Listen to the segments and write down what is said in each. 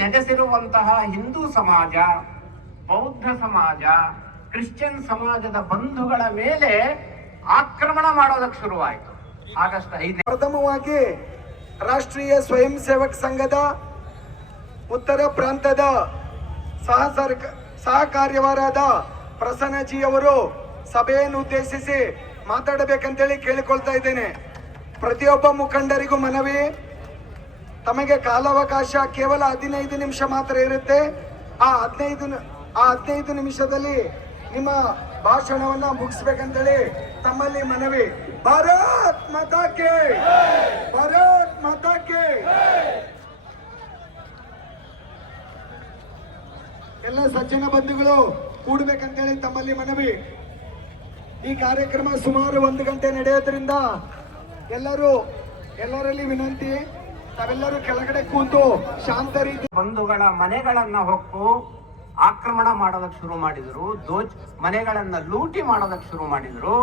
ನೆಲೆಸಿರುವಂತಹ ಹಿಂದೂ ಸಮಾಜ, ಬೌದ್ಧ ಸಮಾಜ, ಕ್ರಿಶ್ಚಿಯನ್ ಸಮಾಜದ ಬಂಧುಗಳ ಮೇಲೆ ಆಕ್ರಮಣ ಮಾಡೋದಕ್ಕೆ ಶುರುವಾಯಿತು. ಆಗಸ್ಟ್ 5 ಪ್ರಥಮವಾಗಿ ರಾಷ್ಟ್ರೀಯ ಸ್ವಯಂ ಸೇವಕ ಸಂಘದ ಉತ್ತರ ಪ್ರಾಂತದ ಸಹ ಕಾರ್ಯವಾರಾದ ಪ್ರಸನ್ನಜಿಯವರು ಸಭೆಯನ್ನು ಉದ್ದೇಶಿಸಿ ಮಾತಾಡಬೇಕಂತೇಳಿ ಕೇಳಿಕೊಳ್ತಾ ಇದ್ದೇನೆ. ಪ್ರತಿಯೊಬ್ಬ ಮುಖಂಡರಿಗೂ ಮನವಿ, ತಮಗೆ ಕಾಲಾವಕಾಶ ಕೇವಲ 15 ನಿಮಿಷ ಮಾತ್ರ ಇರುತ್ತೆ. ಆ 15 ನಿಮಿಷದಲ್ಲಿ ನಿಮ್ಮ ಭಾಷಣವನ್ನ ಮುಗಿಸ್ಬೇಕಂತೇಳಿ ತಮ್ಮಲ್ಲಿ ಮನವಿ. ಭಾರತ್ ಮಾತಾ ಕೇ, ಭಾರತ್ ಮಾತಾ ಕೇ. ಎಲ್ಲ ಸಜ್ಜನ ಬಂಧುಗಳು ಕೂಡ್ಬೇಕಂತೇಳಿ ತಮ್ಮಲ್ಲಿ ಮನವಿ. ಈ ಕಾರ್ಯಕ್ರಮ ಸುಮಾರು 1 ಗಂಟೆ ನಡೆಯೋದ್ರಿಂದ ಎಲ್ಲರಲ್ಲಿ ವಿನಂತಿ, ತಾವೆಲ್ಲರೂ ಕೆಳಗಡೆ ಕೂತು ಶಾಂತ ರೀತಿ. ಬಂಧುಗಳ ಮನೆಗಳನ್ನ ಹೊಕ್ಕು ಆಕ್ರಮಣ ಮಾಡೋದಕ್ಕೆ ಶುರು ಮಾಡಿದ್ರು, ಮನೆಗಳನ್ನ ಲೂಟಿ ಮಾಡೋದಕ್ಕೆ ಶುರು ಮಾಡಿದ್ರು,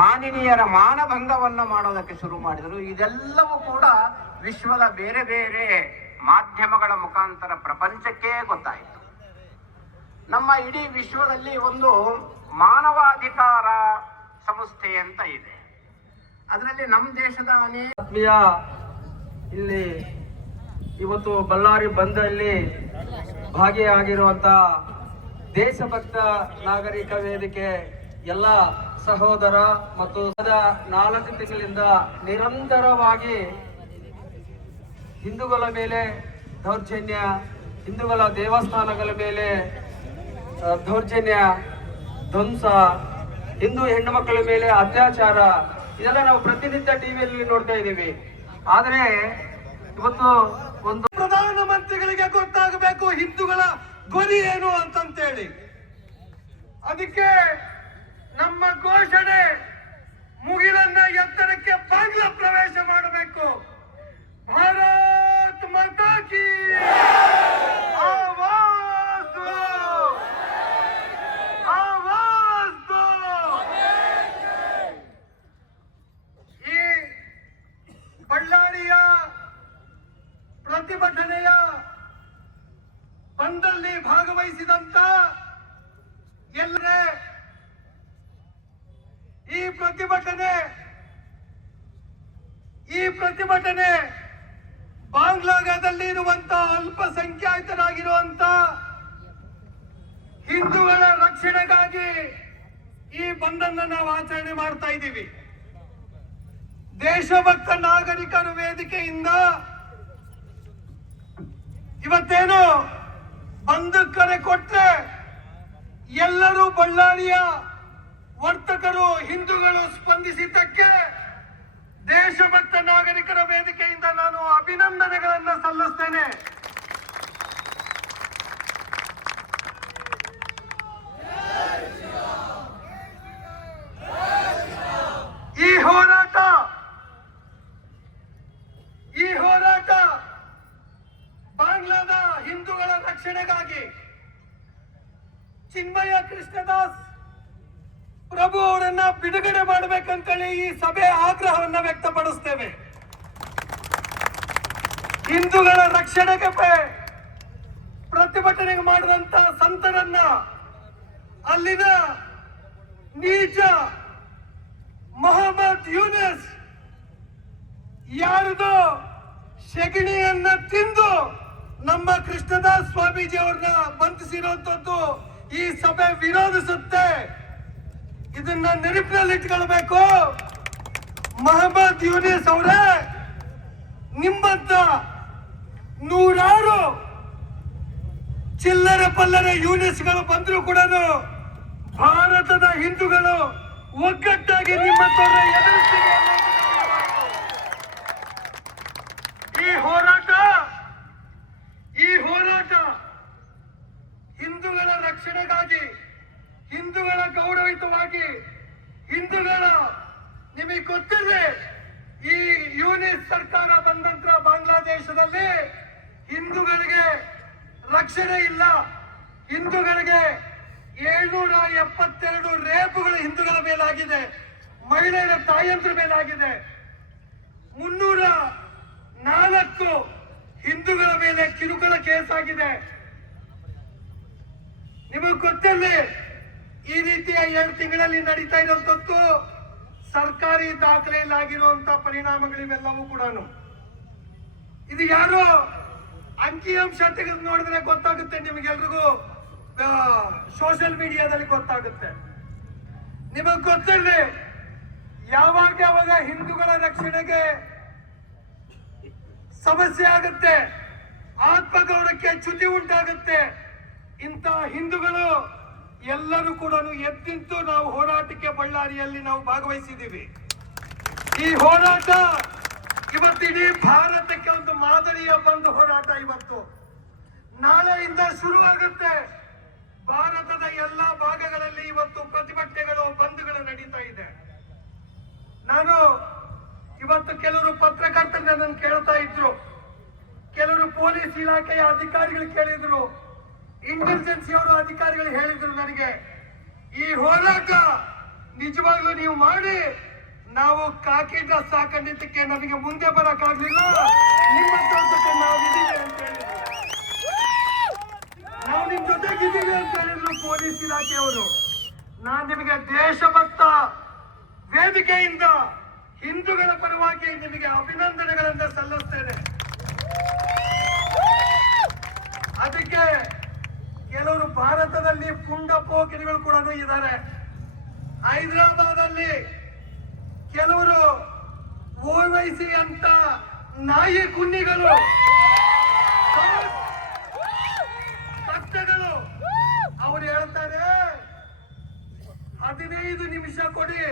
ಮಾನವೀಯರ ಮಾನಭಂಗವನ್ನ ಮಾಡೋದಕ್ಕೆ ಶುರು ಮಾಡಿದ್ರು. ಇದೆಲ್ಲವೂ ಕೂಡ ವಿಶ್ವದ ಬೇರೆ ಬೇರೆ ಮಾಧ್ಯಮಗಳ ಮುಖಾಂತರ ಪ್ರಪಂಚಕ್ಕೆ ಗೊತ್ತಾಯಿತು. ನಮ್ಮ ಇಡೀ ವಿಶ್ವದಲ್ಲಿ ಒಂದು ಮಾನವಾಧಿಕಾರ ಸಂಸ್ಥೆ ಅಂತ ಇದೆ. ಅದರಲ್ಲಿ ನಮ್ಮ ದೇಶದ ಆತ್ಮೀಯ ಇಲ್ಲಿ ಇವತ್ತು ಬಳ್ಳಾರಿ ಬಂದಲ್ಲಿ ಭಾಗಿಯಾಗಿರುವಂತ ದೇಶಭಕ್ತ ನಾಗರಿಕ ವೇದಿಕೆ ಎಲ್ಲ ಸಹೋದರ ಮತ್ತು 4 ತಿಂಗಳಿಂದ ನಿರಂತರವಾಗಿ ಹಿಂದೂಗಳ ಮೇಲೆ ದೌರ್ಜನ್ಯ, ಹಿಂದೂಗಳ ದೇವಸ್ಥಾನಗಳ ಮೇಲೆ ದೌರ್ಜನ್ಯ, ಧ್ವಂಸ, ಹಿಂದೂ ಹೆಣ್ಣು ಮಕ್ಕಳ ಮೇಲೆ ಅತ್ಯಾಚಾರ, ಇದೆಲ್ಲ ನಾವು ಪ್ರತಿನಿತ್ಯ ಟಿವಿಯಲ್ಲಿ ನೋಡ್ತಾ ಇದ್ದೀವಿ. ಆದ್ರೆ ಇವತ್ತು ಒಂದು ಪ್ರಧಾನಮಂತ್ರಿಗಳಿಗೆ ಗೊತ್ತಾಗಬೇಕು ಹಿಂದೂಗಳ ಗುರಿ ಏನು ಅಂತಂತೇಳಿ. ಅದಕ್ಕೆ ನಮ್ಮ ಘೋಷಣೆ ಮುಗಿಲನ್ನ ಎತ್ತರಕ್ಕೆ ಬಾಗ್ಲ ಪ್ರವೇಶ ಮಾಡಬೇಕು. ಭಾರತ್ ಮಾತಾ ಕೀ ಆವಾಜ್ ದೋ, ಆವಾಜ್ ದೋ. ಈ ಬಳ್ಳಾರಿಯ ಪ್ರತಿಭಟನೆಯ ಬಂದಲ್ಲಿ ಭಾಗವಹಿಸಿದಂತ ಎಲ್ಲರೇ ಈ ಪ್ರತಿಭಟನೆ ಬಾಂಗ್ಲಾದೇಶದಲ್ಲಿ ಇರುವಂತ ಅಲ್ಪಸಂಖ್ಯಾತರಾಗಿರುವಂತ ಹಿಂದೂಗಳ ರಕ್ಷಣೆಗಾಗಿ ಈ ಬಂದನ್ನ ನಾವು ಆಚರಣೆ ಮಾಡ್ತಾ ಇದ್ದೀವಿ. ದೇಶಭಕ್ತ ನಾಗರಿಕರ ವೇದಿಕೆಯಿಂದ ಇವತ್ತೇನು ಬಂದ್ ಕರೆ ಕೊಟ್ರೆ ಎಲ್ಲರೂ ಬಳ್ಳಾರಿಯ ವರ್ತಕರು ಹಿಂದೂಗಳು ಸ್ಪಂದಿಸಿದ್ದಕ್ಕೆ ದೇಶಭಕ್ತ ನಾಗರಿಕರ ವೇದಿಕೆಯಿಂದ ನಾನು ಅಭಿನಂದನೆಗಳನ್ನು ಸಲ್ಲಿಸ್ತೇನೆ. ಈ ಹೋರಾಟ ಬಾಂಗ್ಲಾದ ಹಿಂದೂಗಳ ರಕ್ಷಣೆಗಾಗಿ ಚಿನ್ಮಯ ಕೃಷ್ಣದಾಸ್ ಪ್ರಭು ಅವರನ್ನ ಬಿಡುಗಡೆ ಮಾಡಬೇಕಂತೇಳಿ ಈ ಸಭೆ ಆಗ್ರಹವನ್ನ ವ್ಯಕ್ತಪಡಿಸ್ತೇವೆ. ಹಿಂದೂಗಳ ರಕ್ಷಣೆಗೆ ಪ್ರತಿಭಟನೆ ಮಾಡಿದಂತ ಸಂತರನ್ನ ಅಲ್ಲಿನ ನೀಚ ಮೊಹಮ್ಮದ್ ಯೂನಿಸ್ ಯಾರದೋ ಶೆಗಣಿಯನ್ನ ತಿಂದು ನಮ್ಮ ಕೃಷ್ಣದಾಸ್ ಸ್ವಾಮೀಜಿ ಅವ್ರನ್ನ ಬಂಧಿಸಿರುವಂತದ್ದು ಈ ಸಭೆ ವಿರೋಧಿಸುತ್ತೆ. ಇದನ್ನ ನೆನಪಿನಲ್ಲಿಟ್ಕೊಳ್ಬೇಕು. ಮೊಹಮ್ಮದ್ ಯೂನಿಸ್ ಅವರೇ, ನಿಮ್ಮಂತ ನೂರಾರು ಚಿಲ್ಲರೆ ಪಲ್ಲರೆ ಯೂನಿಸ್ಗಳು ಬಂದ್ರು ಕೂಡ ಭಾರತದ ಹಿಂದೂಗಳು ಒಗ್ಗಟ್ಟಾಗಿ ನಿಮ್ಮ ಎದುರಿಸ್ತೀವಿ. ಈ ಹೋರಾಟ ಹಿಂದೂಗಳ ರಕ್ಷಣೆಗಾಗಿ, ಹಿಂದೂಗಳ ಗೌರವಿತವಾಗಿ, ಹಿಂದೂಗಳ ನಿಮಗೆ ಗೊತ್ತಿದೆ ಈ ಯೂನಿಸ್ ಸರ್ಕಾರ ಬಂದ ನಂತರ ಬಾಂಗ್ಲಾದೇಶದಲ್ಲಿ ಹಿಂದೂಗಳಿಗೆ ರಕ್ಷಣೆ ಇಲ್ಲ. ಹಿಂದೂಗಳಿಗೆ 772 ರೇಪುಗಳು ಹಿಂದೂಗಳ ಮೇಲಾಗಿದೆ, ಮಹಿಳೆಯರ ತಾಯಂದ್ರ ಮೇಲಾಗಿದೆ. 304 ಹಿಂದೂಗಳ ಮೇಲೆ ಕಿರುಕುಳ ಕೇಸ್ ಆಗಿದೆ. ನಿಮಗೆ ಗೊತ್ತಲ್ಲಿ ಈ ರೀತಿಯ 7 ತಿಂಗಳಲ್ಲಿ ನಡೀತಾ ಇರುವಂತದ್ದು ಸರ್ಕಾರಿ ದಾಖಲೆಯಲ್ಲಿ ಆಗಿರುವಂತ ಪರಿಣಾಮಗಳಿವೆಲ್ಲವೂ ಕೂಡ. ಇದು ಯಾರೋ ಅಂಕಿಅಂಶ ತೆಗೆದು ನೋಡಿದ್ರೆ ಗೊತ್ತಾಗುತ್ತೆ ನಿಮಗೆಲ್ರಿಗೂ, ಸೋಷಿಯಲ್ ಮೀಡಿಯಾದಲ್ಲಿ ಗೊತ್ತಾಗುತ್ತೆ. ನಿಮಗೆ ಗೊತ್ತಲ್ಲಿ ಯಾವಾಗ ಹಿಂದೂಗಳ ರಕ್ಷಣೆಗೆ ಸಮಸ್ಯೆ ಆಗುತ್ತೆ, ಆತ್ಮಗೌರವಕ್ಕೆ ಚ್ಯುತಿ ಉಂಟಾಗುತ್ತೆ, ಇಂಥ ಹಿಂದೂಗಳು ಎಲ್ಲರೂ ಕೂಡ ಎದ್ದಿಂತು ನಾವು ಹೋರಾಟಕ್ಕೆ ಬಳ್ಳಾರಿಯಲ್ಲಿ ನಾವು ಭಾಗವಹಿಸಿದ್ದೀವಿ. ಈ ಹೋರಾಟ ಇವತ್ತಿಡೀ ಭಾರತಕ್ಕೆ ಒಂದು ಮಾದರಿಯ ಬಂದ್ ಹೋರಾಟ. ಇವತ್ತು ನಾಳೆಯಿಂದ ಶುರುವಾಗುತ್ತೆ. ಭಾರತದ ಎಲ್ಲಾ ಭಾಗಗಳಲ್ಲಿ ಇವತ್ತು ಪ್ರತಿಭಟನೆಗಳು, ಬಂದ್ಗಳು ನಡೀತಾ ಇದೆ. ನಾನು ಇವತ್ತು ಕೆಲವರು ಪತ್ರಕರ್ತರು ನನ್ನನ್ನು ಕೇಳ್ತಾ ಇದ್ರು, ಕೆಲವರು ಪೊಲೀಸ್ ಇಲಾಖೆಯ ಅಧಿಕಾರಿಗಳು ಕೇಳಿದ್ರು, ಇಂಟೆಲಿಜೆನ್ಸಿ ಅವರು ಅಧಿಕಾರಿಗಳು ಹೇಳಿದ್ರು ನನಗೆ, ಈ ಹೋರಾಟ ನಿಜವಾಗ್ಲೂ ನೀವು ಮಾಡಿ, ನಾವು ಕಾಕಿ ಡ್ರೆಸ್ ಹಾಕೊಂಡಿದ್ದಕ್ಕೆ ನಮಗೆ ಮುಂದೆ ಬರಕ್ಕಾಗ್ಲಿಲ್ಲ, ನಿಮ್ಮ ಜೊತೆ ನಾವು ಇದೀವಿ ಅಂತ ಹೇಳಿದ್ರು. ನಾವು ನಿಮ್ ಜೊತೆಗಿದ್ದೀವಿ ಅಂತ ಹೇಳಿದ್ರು ಪೊಲೀಸ್ ಇಲಾಖೆಯವರು. ನಾನು ನಿಮಗೆ ದೇಶಭಕ್ತ ವೇದಿಕೆಯಿಂದ ಹಿಂದೂಗಳ ಪರವಾಗಿ ನಿಮಗೆ ಅಭಿನಂದನೆಗಳನ್ನು ಸಲ್ಲಿಸ್ತೇನೆ. ಅದಕ್ಕೆ ಕೆಲವರು ಭಾರತದಲ್ಲಿ ಪುಂಡ ಪೋಕಿರಿಗಳು ಕೂಡ ಇದ್ದಾರೆ. ಹೈದರಾಬಾದಲ್ಲಿ ಕೆಲವರು ಓವೈಸಿ ಅಂತ ನಾಯಿ ಕುನ್ನಿಗಳು, ಕಷ್ಟಗಳು, ಅವ್ರು ಹೇಳ್ತಾರೆ 15 ನಿಮಿಷ ಕೊಡಿ,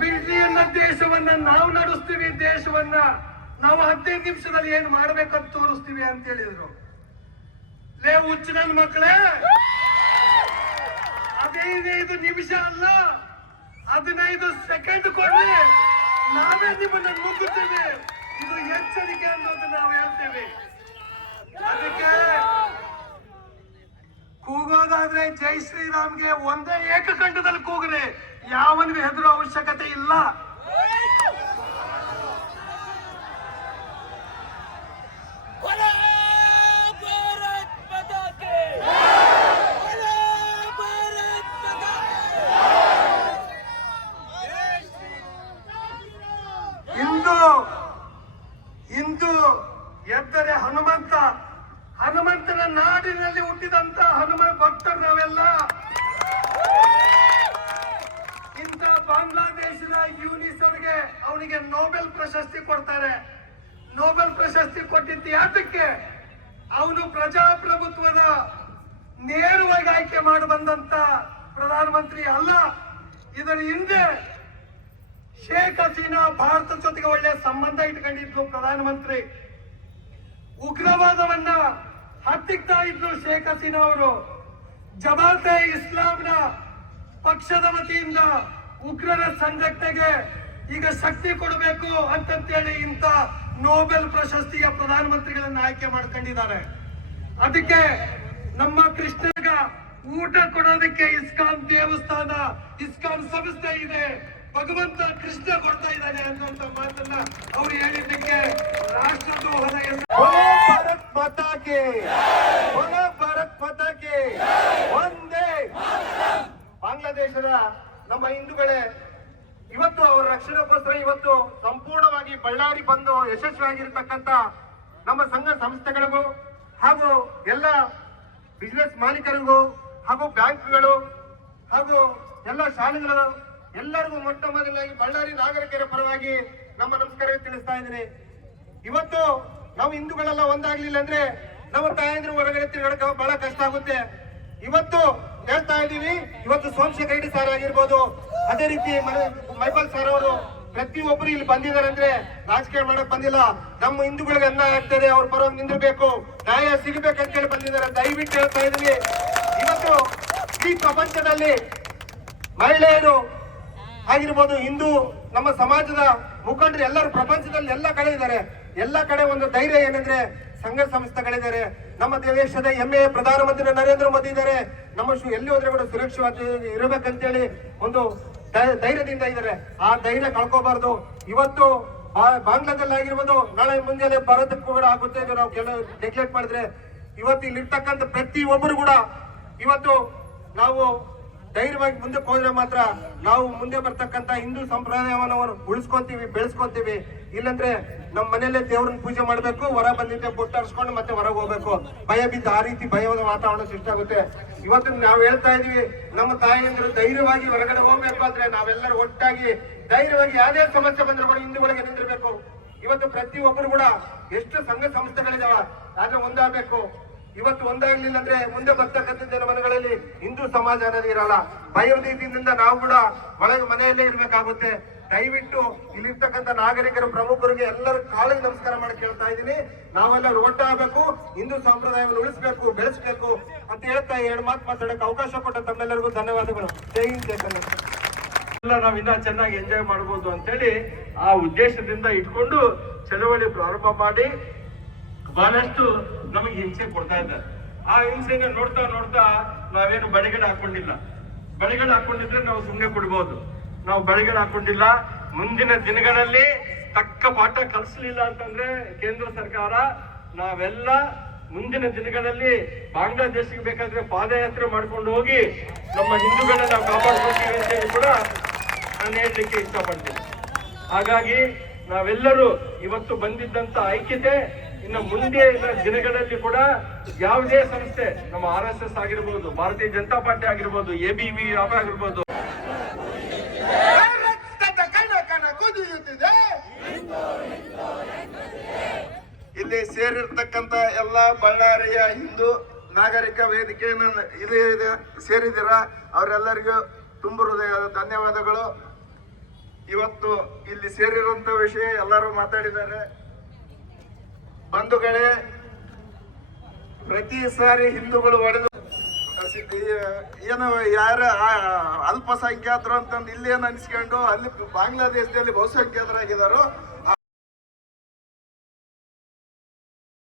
ಮಿಲಿಟರಿಯನ್ನ ದೇಶವನ್ನ ನಾವು ನಡೆಸ್ತೀವಿ, ದೇಶವನ್ನ ನಾವು 15 ನಿಮಿಷದಲ್ಲಿ ಏನ್ ಮಾಡ್ಬೇಕಂತ ತೋರಿಸ್ತೀವಿ ಅಂತ ಹೇಳಿದ್ರು. ಲೇ ಹುಚ್ಚು ನನ್ನ ಮಕ್ಕಳೇ, 15 ನಿಮಿಷ ಅಲ್ಲ, 15 ಸೆಕೆಂಡ್ ಕೊಡ್ಲಿ, ನಾವೇ ನಿಮ್ಮನ್ನ ಮುಗ್ಗುತ್ತೇವೆ. ಇದು ಎಚ್ಚರಿಕೆ ಅನ್ನೋದು ನಾವು ಹೇಳ್ತೇವೆ. ಅದಕ್ಕೆ ಕೂಗೋದಾದ್ರೆ ಜೈ ಶ್ರೀರಾಮ್ಗೆ ಒಂದೇ ಏಕಕಂಠದಲ್ಲಿ ಕೂಗ್ರಿ, ಯಾವನಿಗೂ ಹೆದರೋ ಅವಶ್ಯಕತೆ ಇಲ್ಲ. ಇಂದು ಎದ್ದರೆ ಹನುಮಂತನ ನಾಡಿನಲ್ಲಿ ಹುಟ್ಟಿದಂತ ಹನುಮ ಭಕ್ತರು ನಾವೆಲ್ಲ. ಇಂಥ ಬಾಂಗ್ಲಾದೇಶದ ಯೂನಿಸ್ ಅವನಿಗೆ ನೊಬೆಲ್ ಪ್ರಶಸ್ತಿ ಕೊಡ್ತಾರೆ. ನೊಬೆಲ್ ಪ್ರಶಸ್ತಿ ಕೊಟ್ಟಿದ್ದು ಯಾತಕ್ಕೆ? ಅವನು ಪ್ರಜಾಪ್ರಭುತ್ವದ ನೇರವಾಗಿ ಆಯ್ಕೆ ಮಾಡಿ ಬಂದಂತ ಪ್ರಧಾನಮಂತ್ರಿ ಅಲ್ಲ. ಇದರ ಹಿಂದೆ ಶೇಖ್ ಹಸೀನಾ ಭಾರತದ ಜೊತೆಗೆ ಒಳ್ಳೆಯ ಸಂಬಂಧ ಇಟ್ಕೊಂಡಿದ್ರು ಪ್ರಧಾನಮಂತ್ರಿ. ಉಗ್ರವಾದವನ್ನ ಹತ್ತಿಕ್ತಾ ಇದ್ರು ಶೇಖ್ ಹಸೀನಾ ಅವರು. ಜಮಾತೆ ಇಸ್ಲಾಂನ ಪಕ್ಷದ ವತಿಯಿಂದ ಉಗ್ರರ ಸಂಘಟನೆಗೆ ಈಗ ಶಕ್ತಿ ಕೊಡಬೇಕು ಅಂತೇಳಿ ಇಂಥ ನೊಬೆಲ್ ಪ್ರಶಸ್ತಿಯ ಪ್ರಧಾನಮಂತ್ರಿಗಳನ್ನ ಆಯ್ಕೆ ಮಾಡ್ಕೊಂಡಿದ್ದಾರೆ. ಅದಕ್ಕೆ ನಮ್ಮ ಕೃಷ್ಣಗ ಊಟ ಕೊಡೋದಕ್ಕೆ ಇಸ್ಕಾನ್ ದೇವಸ್ಥಾನ, ಇಸ್ಕಾನ್ ಸಂಸ್ಥೆ ಇದೆ, ಭಗವಂತ ಕೃಷ್ಣ ಕೊಡ್ತಾ ಇದ್ದಾನೆ ಅನ್ನುವಂತ ಮಾತನ್ನ ಅವ್ರು ಹೇಳಿದ್ದಕ್ಕೆ ರಾಷ್ಟ್ರದ್ರೋಹದ ಭಾರತ್ ಮಾತಾಗೆ, ಭಾರತ್ ಮಾತಾಗೆ ಒಂದೇ. ಬಾಂಗ್ಲಾದೇಶದ ನಮ್ಮ ಹಿಂದೂಗಳೇ ಇವತ್ತು ಅವರ ರಕ್ಷಣೆಗೋಸ್ಕರ ಇವತ್ತು ಸಂಪೂರ್ಣವಾಗಿ ಬಳ್ಳಾರಿ ಬಂದು ಯಶಸ್ವಿಯಾಗಿರ್ತಕ್ಕಂಥ ನಮ್ಮ ಸಂಘ ಸಂಸ್ಥೆಗಳಿಗೂ ಹಾಗೂ ಎಲ್ಲ ಬಿಸಿನೆಸ್ ಮಾಲೀಕರಿಗೂ ಹಾಗೂ ಬ್ಯಾಂಕ್ಗಳು ಹಾಗೂ ಎಲ್ಲ ಶಾಲೆಗಳು ಎಲ್ಲರಿಗೂ ಮೊಟ್ಟ ಮೊದಲಾಗಿ ಬಳ್ಳಾರಿ ನಾಗರಿಕರ ಪರವಾಗಿ ನಮ್ಮ ನಮಸ್ಕಾರ ತಿಳಿಸ್ತಾ ಇದ್ದೀನಿ. ಇವತ್ತು ನಾವು ಹಿಂದೂಗಳೆಲ್ಲ ಒಂದಾಗ್ಲಿಲ್ಲ ಅಂದ್ರೆ ನಮ್ಮ ತಾಯಂದ್ರು ಹೊರಗಡೆ ತಿರುಗಾಡಕ್ಕೆ ಬಹಳ ಕಷ್ಟ ಆಗುತ್ತೆ. ಇವತ್ತು ಹೇಳ್ತಾ ಇದ್ದೀವಿ, ಇವತ್ತು ಸೋಮಶೇಖರ್ ರೆಡ್ಡಿ ಸರ್ ಆಗಿರ್ಬೋದು, ಅದೇ ರೀತಿ ಮೈಪಾಲ್ ಸರ್ ಅವರು ಪ್ರತಿಯೊಬ್ಬರು ಇಲ್ಲಿ ಬಂದಿದ್ದಾರೆ ಅಂದ್ರೆ ರಾಜಕೀಯ ಮಾಡಕ್ ಬಂದಿಲ್ಲ. ನಮ್ಮ ಹಿಂದೂಗಳಿಗೆ ಅನ್ಯಾಯ ಆಗ್ತದೆ, ಅವ್ರ ಪರವಾಗಿ ನಿಂದಿರ್ಬೇಕು, ನ್ಯಾಯ ಸಿಗಬೇಕಂತ ಹೇಳಿ ಬಂದಿದ್ದಾರೆ. ದಯವಿಟ್ಟು ಹೇಳ್ತಾ ಇದೀವಿ, ಇವತ್ತು ಈ ಪ್ರಪಂಚದಲ್ಲಿ ಮಹಿಳೆಯರು ಆಗಿರ್ಬೋದು, ಹಿಂದೂ ನಮ್ಮ ಸಮಾಜದ ಮುಖಂಡರು ಎಲ್ಲರೂ ಪ್ರಪಂಚದಲ್ಲಿ ಎಲ್ಲ ಕಡೆ ಇದ್ದಾರೆ. ಎಲ್ಲ ಕಡೆ ಒಂದು ಧೈರ್ಯ ಏನಂದ್ರೆ ಸಂಘ ಸಂಸ್ಥೆಗಳಿದ್ದಾರೆ. ನಮ್ಮ ದೇಶದ ಹೆಮ್ಮೆಯ ಪ್ರಧಾನಮಂತ್ರಿ ನರೇಂದ್ರ ಮೋದಿ ಇದ್ದಾರೆ. ನಮ್ಮ ಎಲ್ಲಿ ಹೋದ್ರೆ ಕೂಡ ಸುರಕ್ಷಿತ ಇರಬೇಕಂತೇಳಿ ಒಂದು ಧೈರ್ಯದಿಂದ ಇದ್ದಾರೆ. ಆ ಧೈರ್ಯ ಕಳ್ಕೋಬಾರ್ದು. ಇವತ್ತು ಬಾಂಗ್ಲಾದಲ್ಲಿ ಆಗಿರ್ಬೋದು, ನಾಳೆ ಮುಂಜಾನೆ ಭಾರತಕ್ಕೂ ಕೂಡ ಆಗುತ್ತೆ. ಇದು ನಾವು ಕೆಲವು ನೆಗ್ಲೆಕ್ಟ್ ಮಾಡಿದ್ರೆ ಇವತ್ತು ಇಲ್ಲಿರ್ತಕ್ಕಂಥ ಪ್ರತಿ ಒಬ್ಬರು ಕೂಡ ಇವತ್ತು ನಾವು ಧೈರ್ಯವಾಗಿ ಮುಂದಕ್ಕೆ ಹೋದ್ರೆ ಮಾತ್ರ ನಾವು ಮುಂದೆ ಬರ್ತಕ್ಕಂಥ ಹಿಂದೂ ಸಂಪ್ರದಾಯವನ್ನು ಉಳಿಸ್ಕೊಂತೀವಿ, ಬೆಳೆಸ್ಕೊಂತೀವಿ. ಇಲ್ಲಂದ್ರೆ ನಮ್ಮ ಮನೆಯಲ್ಲೇ ದೇವ್ರನ್ನ ಪೂಜೆ ಮಾಡ್ಬೇಕು, ಹೊರ ಬಂದಿದ್ದೆ ಬೊಟ್ಟು ಹರಿಸ್ಕೊಂಡು ಮತ್ತೆ ಹೊರಗೆ ಹೋಗ್ಬೇಕು, ಭಯ ಬಿದ್ದು ಆ ರೀತಿ ಭಯದ ವಾತಾವರಣ ಸೃಷ್ಟಿ ಆಗುತ್ತೆ. ಇವತ್ತು ನಾವು ಹೇಳ್ತಾ ಇದೀವಿ, ನಮ್ಮ ತಾಯಿಯಂದ್ರು ಧೈರ್ಯವಾಗಿ ಹೊರಗಡೆ ಹೋಗ್ಬೇಕು ಅಂದ್ರೆ ನಾವೆಲ್ಲರೂ ಒಟ್ಟಾಗಿ ಧೈರ್ಯವಾಗಿ ಯಾವುದೇ ಸಮಸ್ಯೆ ಬಂದ್ರೆ ಕೂಡ ಹಿಂದೂಗಳಿಗೆ ನಿಂದಿರ್ಬೇಕು. ಇವತ್ತು ಪ್ರತಿ ಒಬ್ಬರು ಕೂಡ ಎಷ್ಟು ಸಂಘ ಸಂಸ್ಥೆಗಳಿದಾವ, ಆದ್ರೆ ಒಂದಾಗಬೇಕು. ಇವತ್ತು ಒಂದಾಗ್ಲಿಲ್ಲ ಅಂದ್ರೆ ಮುಂದೆ ಬರ್ತಕ್ಕಂಥ ಜನಮನಗಳಲ್ಲಿ ಹಿಂದೂ ಸಮಾಜ ಅನ್ನೋದು ಇರಲ್ಲ. ಭಯಭೀತಿಯಿಂದ ನಾವು ಕೂಡ ಒಳಗೆ ಮನೆಯಲ್ಲೇ ಇರ್ಬೇಕಾಗುತ್ತೆ. ದಯವಿಟ್ಟು ಇಲ್ಲಿರ್ತಕ್ಕಂಥ ನಾಗರಿಕರು, ಪ್ರಮುಖರಿಗೆ ಎಲ್ಲರೂ ಕಾಲಿಗೆ ನಮಸ್ಕಾರ ಮಾಡಿ ಕೇಳ್ತಾ ಇದ್ದೀನಿ, ನಾವೆಲ್ಲರೂ ಒಟ್ಟಾಗಬೇಕು, ಹಿಂದೂ ಸಂಪ್ರದಾಯವನ್ನು ಉಳಿಸ್ಬೇಕು, ಬೆಳೆಸ್ಬೇಕು ಅಂತ ಹೇಳ್ತಾ ಎರಡು ಮಾತು ಮಾತಾಡಕ್ಕೆ ಅವಕಾಶ ಕೊಟ್ಟ ತಮ್ಮೆಲ್ಲರಿಗೂ ಧನ್ಯವಾದಗಳು. ಜೈ ಹಿಂದ್, ಜೈ ಕನ್ನಡ. ಎಲ್ಲ ನಾವು ಇನ್ನ ಚೆನ್ನಾಗಿ ಎಂಜಾಯ್ ಮಾಡ್ಬೋದು ಅಂತೇಳಿ ಆ ಉದ್ದೇಶದಿಂದ ಇಟ್ಕೊಂಡು ಚಳವಳಿ ಪ್ರಾರಂಭ ಮಾಡಿ ಬಹಳಷ್ಟು ನಮಗೆ ಹಿಂಸೆ ಕೊಡ್ತಾ ಇದ್ದಾರೆ. ಆ ಹಿಂಸೆನ ನೋಡ್ತಾ ನೋಡ್ತಾ ನಾವೇನು ಬಡಿಗಡೆ ಹಾಕೊಂಡಿಲ್ಲ. ಬಡಿಗಡೆ ಹಾಕೊಂಡಿದ್ರೆ ನಾವು ಸುಮ್ಮನೆ ಕೊಡ್ಬೋದು. ನಾವು ಬಡಿಗಡೆ ಹಾಕೊಂಡಿಲ್ಲ. ಮುಂದಿನ ದಿನಗಳಲ್ಲಿ ತಕ್ಕ ಪಾಠ ಕಲಿಸಲಿಲ್ಲ ಅಂತಂದ್ರೆ ಕೇಂದ್ರ ಸರ್ಕಾರ ನಾವೆಲ್ಲ ಮುಂದಿನ ದಿನಗಳಲ್ಲಿ ಬಾಂಗ್ಲಾದೇಶಕ್ಕೆ ಬೇಕಾದ್ರೆ ಪಾದಯಾತ್ರೆ ಮಾಡ್ಕೊಂಡು ಹೋಗಿ ನಮ್ಮ ಹಿಂದೂಗಳನ್ನ ನಾವು ಕಾಪಾಡ್ಕೊಳ್ತೀವಿ ಅಂತ ಹೇಳಿ ಕೂಡ ನಾನು ಹೇಳಲಿಕ್ಕೆ ಇಷ್ಟಪಡ್ತೀನಿ. ಹಾಗಾಗಿ ನಾವೆಲ್ಲರೂ ಇವತ್ತು ಬಂದಿದ್ದಂತ ಐಕ್ಯತೆ ಇನ್ನು ಮುಂದೆ ದಿನಗಳಲ್ಲಿ ಕೂಡ ಯಾವುದೇ ಸಂಸ್ಥೆ, ನಮ್ಮ RSS ಆಗಿರ್ಬೋದು, ಭಾರತೀಯ ಜನತಾ ಪಾರ್ಟಿ ಆಗಿರ್ಬೋದು, ABV ಆಗಿರ್ಬೋದು, ಇಲ್ಲಿ ಸೇರಿರ್ತಕ್ಕಂಥ ಎಲ್ಲ ಬಳ್ಳಾರಿಯ ಹಿಂದೂ ನಾಗರಿಕ ವೇದಿಕೆಯನ್ನು ಸೇರಿದಿರ ಅವರೆಲ್ಲರಿಗೂ ತುಂಬು ಹೃದಯದ ಧನ್ಯವಾದಗಳು. ಇವತ್ತು ಇಲ್ಲಿ ಸೇರಿರುವಂತ ವಿಷಯ ಎಲ್ಲರೂ ಮಾತಾಡಿದ್ದಾರೆ. ಬಂಧುಗಳೇ, ಪ್ರತಿ ಸಾರಿ ಹಿಂದೂಗಳು ಹೊಡೆದು ಏನು ಯಾರ ಅಲ್ಪಸಂಖ್ಯಾತರು ಅಂತಂದು ಇಲ್ಲಿ ಏನು ಅನಿಸ್ಕೊಂಡು ಅಲ್ಲಿ ಬಾಂಗ್ಲಾದೇಶದಲ್ಲಿ ಬಹುಸಂಖ್ಯಾತರಾಗಿದ್ದಾರೋ